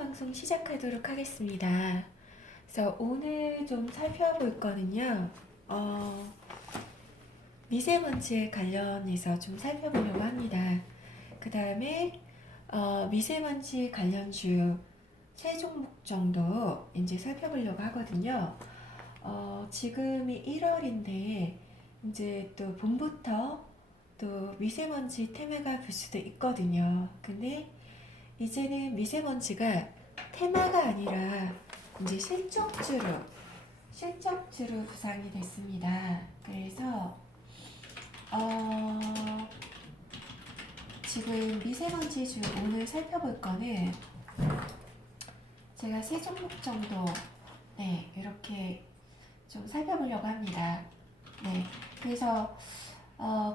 방송 시작하도록 하겠습니다. 그래서 오늘 좀 살펴볼 거는요, 미세먼지에 관련해서 좀 살펴보려고 합니다. 그 다음에 미세먼지 관련주 세 종목 정도 이제 살펴보려고 하거든요. 지금이 1월인데 이제 또 봄부터 또 미세먼지 테마가 불 수도 있거든요. 근데 이제는 미세먼지가 테마가 아니라 이제 실적주로 구상이 됐습니다. 그래서 지금 미세먼지주 오늘 살펴볼 거는 제가 세 종목 정도 이렇게 좀 살펴보려고 합니다. 그래서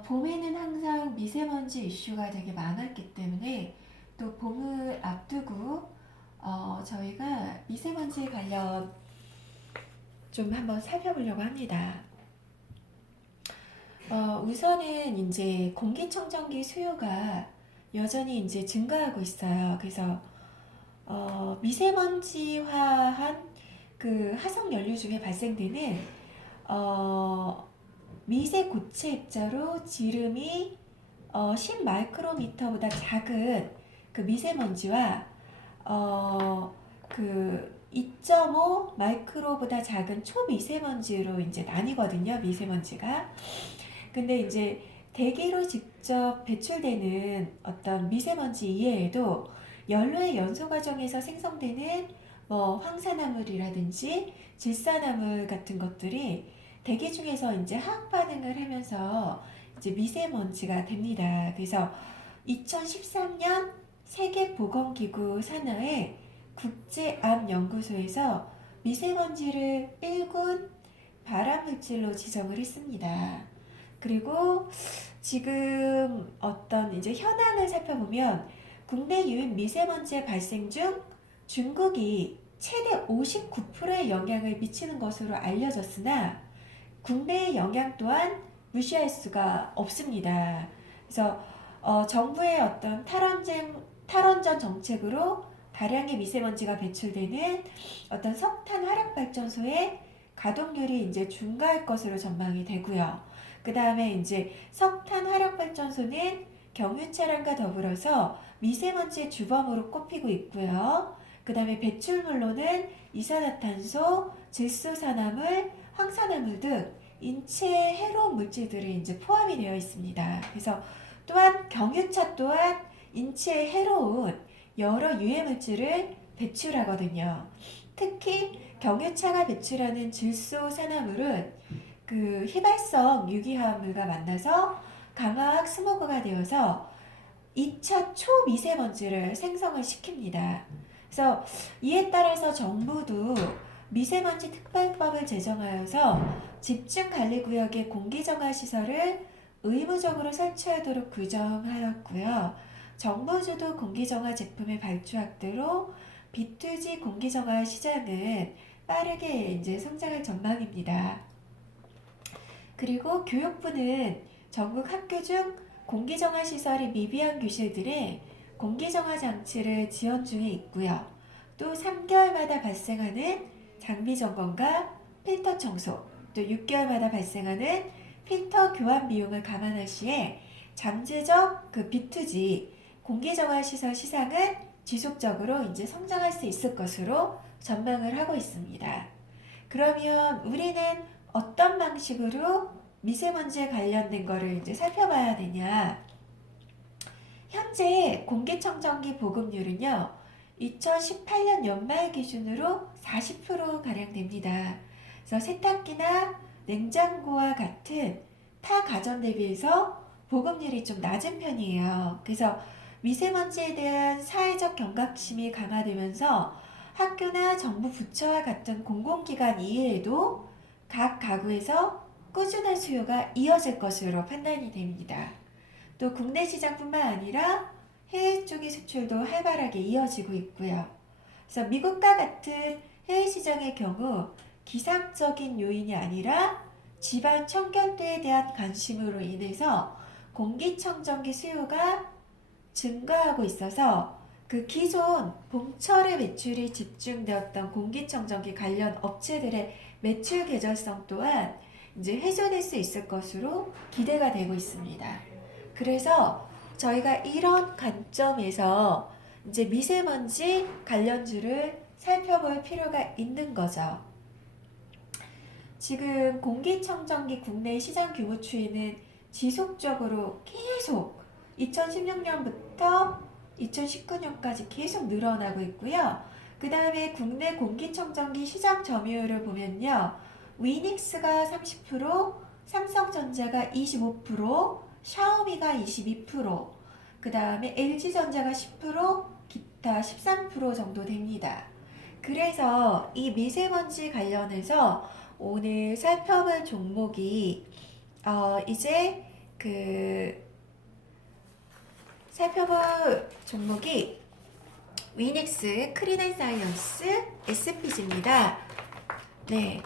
봄에는 항상 미세먼지 이슈가 되게 많았기 때문에 또 봄을 앞두고 저희가 미세먼지 관련 좀 한번 살펴보려고 합니다. 우선은 이제 공기청정기 수요가 여전히 이제 증가하고 있어요. 그래서 미세먼지화한 그 화석 연료 중에 발생되는 미세 고체 입자로 지름이 10 마이크로미터보다 작은 그 미세먼지와 그 2.5 마이크로보다 작은 초미세먼지로 이제 나뉘거든요. 미세먼지가. 근데 이제 대기로 직접 배출되는 어떤 미세먼지 이외에도 연료의 연소 과정에서 생성되는 뭐 황산화물이라든지 질산화물 같은 것들이 대기 중에서 이제 화학 반응을 하면서 이제 미세먼지가 됩니다. 그래서 2013년 세계보건기구 산하의 국제암연구소에서 미세먼지를 1군 발암물질로 지정을 했습니다. 그리고 지금 어떤 이제 현황을 살펴보면 국내 유입 미세먼지의 발생 중 중국이 최대 59%의 영향을 미치는 것으로 알려졌으나 국내의 영향 또한 무시할 수가 없습니다. 그래서 정부의 어떤 탈원전 정책으로 다량의 미세먼지가 배출되는 어떤 석탄 화력 발전소의 가동률이 이제 증가할 것으로 전망이 되고요. 그 다음에 이제 석탄 화력 발전소는 경유 차량과 더불어서 미세먼지의 주범으로 꼽히고 있고요. 그 다음에 배출물로는 이산화탄소, 질소산화물, 황산화물 등 인체에 해로운 물질들이 이제 포함이 되어 있습니다. 그래서 또한 경유차 또한 인체에 해로운 여러 유해 물질을 배출하거든요. 특히 경유차가 배출하는 질소산화물은 그 휘발성 유기화합물과 만나서 강화학 스모그가 되어서 2차 초미세먼지를 생성을 시킵니다. 그래서 이에 따라서 정부도 미세먼지 특별법을 제정하여서 집중관리구역의 공기정화 시설을 의무적으로 설치하도록 규정하였고요. 정부 주도 공기정화 제품의 발주 확대로 B2G 공기정화 시장은 빠르게 이제 성장할 전망입니다. 그리고 교육부는 전국 학교 중 공기정화 시설이 미비한 교실들의 공기정화 장치를 지원 중에 있고요. 또 3개월마다 발생하는 장비 점검과 필터 청소, 또 6개월마다 발생하는 필터 교환 비용을 감안할 시에 잠재적 그 B2G 공기정화 시설 시장은 지속적으로 이제 성장할 수 있을 것으로 전망을 하고 있습니다. 그러면 우리는 어떤 방식으로 미세먼지에 관련된 거를 이제 살펴봐야 되냐? 현재 공기청정기 보급률은요, 2018년 연말 기준으로 40%가량 됩니다. 그래서 세탁기나 냉장고와 같은 타 가전 대비해서 보급률이 좀 낮은 편이에요. 그래서 미세먼지에 대한 사회적 경각심이 강화되면서 학교나 정부 부처와 같은 공공기관 이외에도 각 가구에서 꾸준한 수요가 이어질 것으로 판단이 됩니다. 또 국내 시장뿐만 아니라 해외 쪽의 수출도 활발하게 이어지고 있고요. 그래서 미국과 같은 해외 시장의 경우 기상적인 요인이 아니라 집안 청결도에 대한 관심으로 인해서 공기청정기 수요가 증가하고 있어서 그 기존 봄철에 매출이 집중되었던 공기청정기 관련 업체들의 매출 계절성 또한 이제 훼손될 수 있을 것으로 기대가 되고 있습니다. 그래서 저희가 이런 관점에서 이제 미세먼지 관련주를 살펴볼 필요가 있는 거죠. 지금 공기청정기 국내 시장 규모 추이는 지속적으로 계속 2016년부터 2019년까지 계속 늘어나고 있고요. 그 다음에 국내 공기청정기 시장 점유율을 보면요. 위닉스가 30%, 삼성전자가 25%, 샤오미가 22%, 그 다음에 LG전자가 10%, 기타 13% 정도 됩니다. 그래서 이 미세먼지 관련해서 오늘 살펴볼 종목이 이제 살펴볼 종목이 위닉스, 크리넨사이언스, SPG입니다. 네.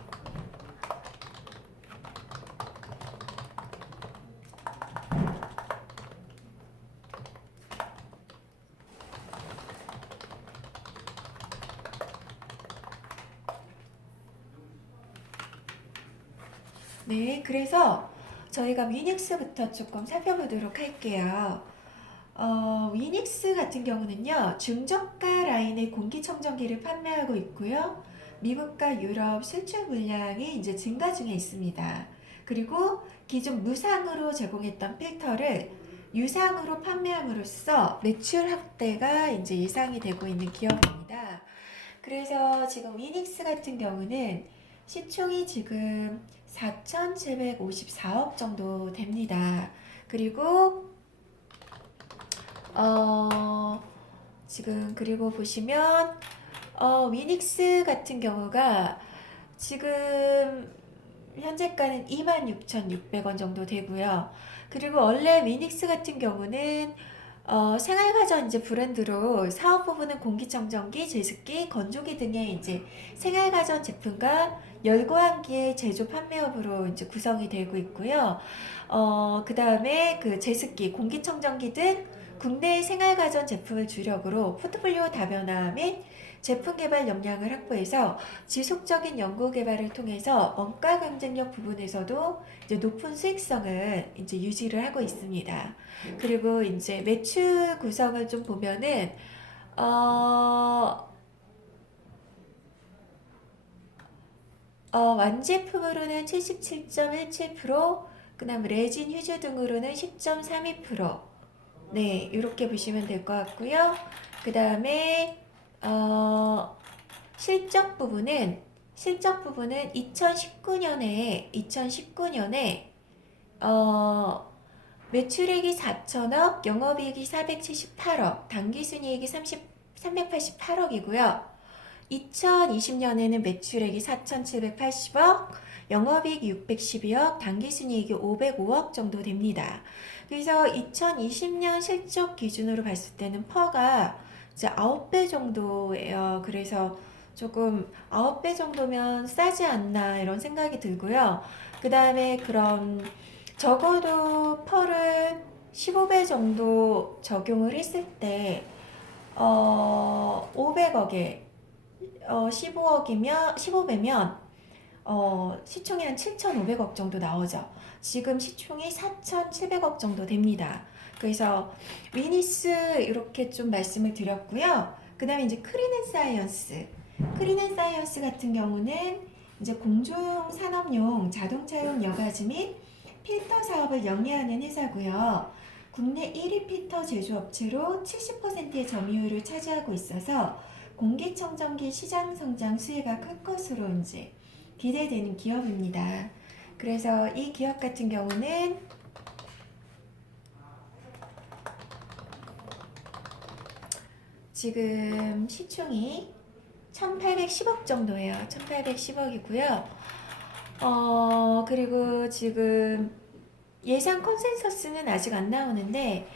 네, 그래서 저희가 위닉스부터 조금 살펴보도록 할게요. 위닉스 같은 경우는요, 중저가 라인의 공기청정기를 판매하고 있고요. 미국과 유럽 수출 물량이 이제 증가 중에 있습니다. 그리고 기존 무상으로 제공했던 필터를 유상으로 판매함으로써 매출 확대가 이제 예상이 되고 있는 기업입니다. 그래서 지금 위닉스 같은 경우는 시총이 지금 4,754억 정도 됩니다. 그리고 지금 그리고 보시면 위닉스 같은 경우가 지금 현재가는 26,600원 정도 되고요. 그리고 원래 위닉스 같은 경우는 생활가전 이제 브랜드로 사업 부분은 공기청정기, 제습기, 건조기 등의 이제 생활가전 제품과 열고함기의 제조 판매업으로 이제 구성이 되고 있고요. 그 다음에 그 제습기, 공기청정기 등 국내 생활가전 제품을 주력으로 포트폴리오 다변화 및 제품 개발 역량을 확보해서 지속적인 연구 개발을 통해서 원가 경쟁력 부분에서도 이제 높은 수익성을 이제 유지를 하고 있습니다. 그리고 이제 매출 구성을 좀 보면은 완제품으로는 77.17%, 그다음 레진 휴지 등으로는 10.32%. 네, 이렇게 보시면 될 것 같고요. 그 다음에 실적 부분은 2019년에 매출액이 4천억, 영업이익이 478억, 당기순이익이 388억이고요. 2020년에는 매출액이 4,780억, 영업이익이 612억, 당기순이익이 505억 정도 됩니다. 그래서 2020년 실적 기준으로 봤을 때는 퍼가 이제 9배 정도예요. 그래서 조금 9배 정도면 싸지 않나 이런 생각이 들고요. 그 다음에 그럼 적어도 펄을 15배 정도 적용을 했을 때 500억에 15배면 시총이 한 7,500억 정도 나오죠. 지금 시총이 4,700억 정도 됩니다. 그래서 위니스 이렇게 좀 말씀을 드렸고요. 그 다음에 이제 크리넨사이언스 같은 경우는 이제 공조용 산업용 자동차용 여가지 및 필터 사업을 영위하는 회사고요. 국내 1위 필터 제조업체로 70%의 점유율을 차지하고 있어서 공기청정기 시장 성장 수혜가 클 것으로 이제 기대되는 기업입니다. 그래서 이 기업 같은 경우는 지금 시총이 1810억 정도예요. 1810억이고요. 그리고 지금 예상 컨센서스는 아직 안 나오는데,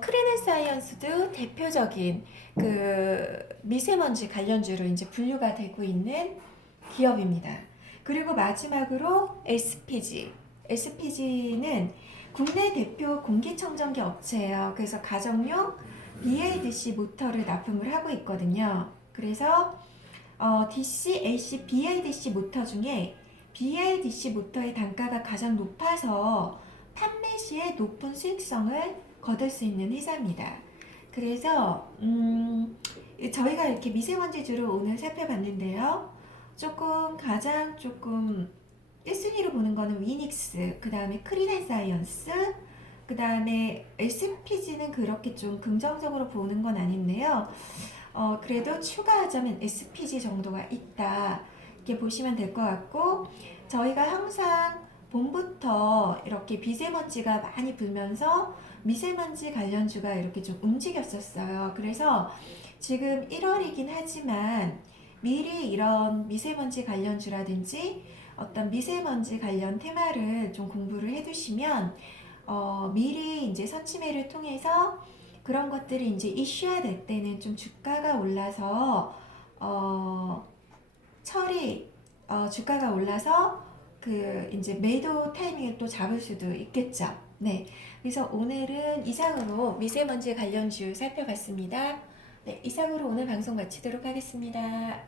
크리넨사이언스도 대표적인 그 미세먼지 관련주로 이제 분류가 되고 있는 기업입니다. 그리고 마지막으로 SPG는 국내 대표 공기청정기 업체예요. 그래서 가정용, BLDC 모터를 납품을 하고 있거든요. 그래서 DC, AC, BLDC 모터 중에 BLDC 모터의 단가가 가장 높아서 판매 시에 높은 수익성을 거둘 수 있는 회사입니다. 그래서 저희가 이렇게 미세먼지주를 오늘 살펴봤는데요. 가장 조금 1순위로 보는 거는 위닉스, 그 다음에 크리넨사이언스, 그 다음에 SPG는 그렇게 좀 긍정적으로 보는 건 아닌데요. 그래도 추가하자면 SPG 정도가 있다. 이렇게 보시면 될 것 같고, 저희가 항상 봄부터 이렇게 미세먼지가 많이 불면서 미세먼지 관련주가 이렇게 좀 움직였었어요. 그래서 지금 1월이긴 하지만 미리 이런 미세먼지 관련주라든지 어떤 미세먼지 관련 테마를 좀 공부를 해두시면 미리 이제 선침해를 통해서 그런 것들이 이제 이슈화 될 때는 좀 주가가 올라서 주가가 올라서 그 이제 매도 타이밍을 또 잡을 수도 있겠죠. 네. 그래서 오늘은 이상으로 미세먼지 관련주 살펴봤습니다. 네, 이상으로 오늘 방송 마치도록 하겠습니다.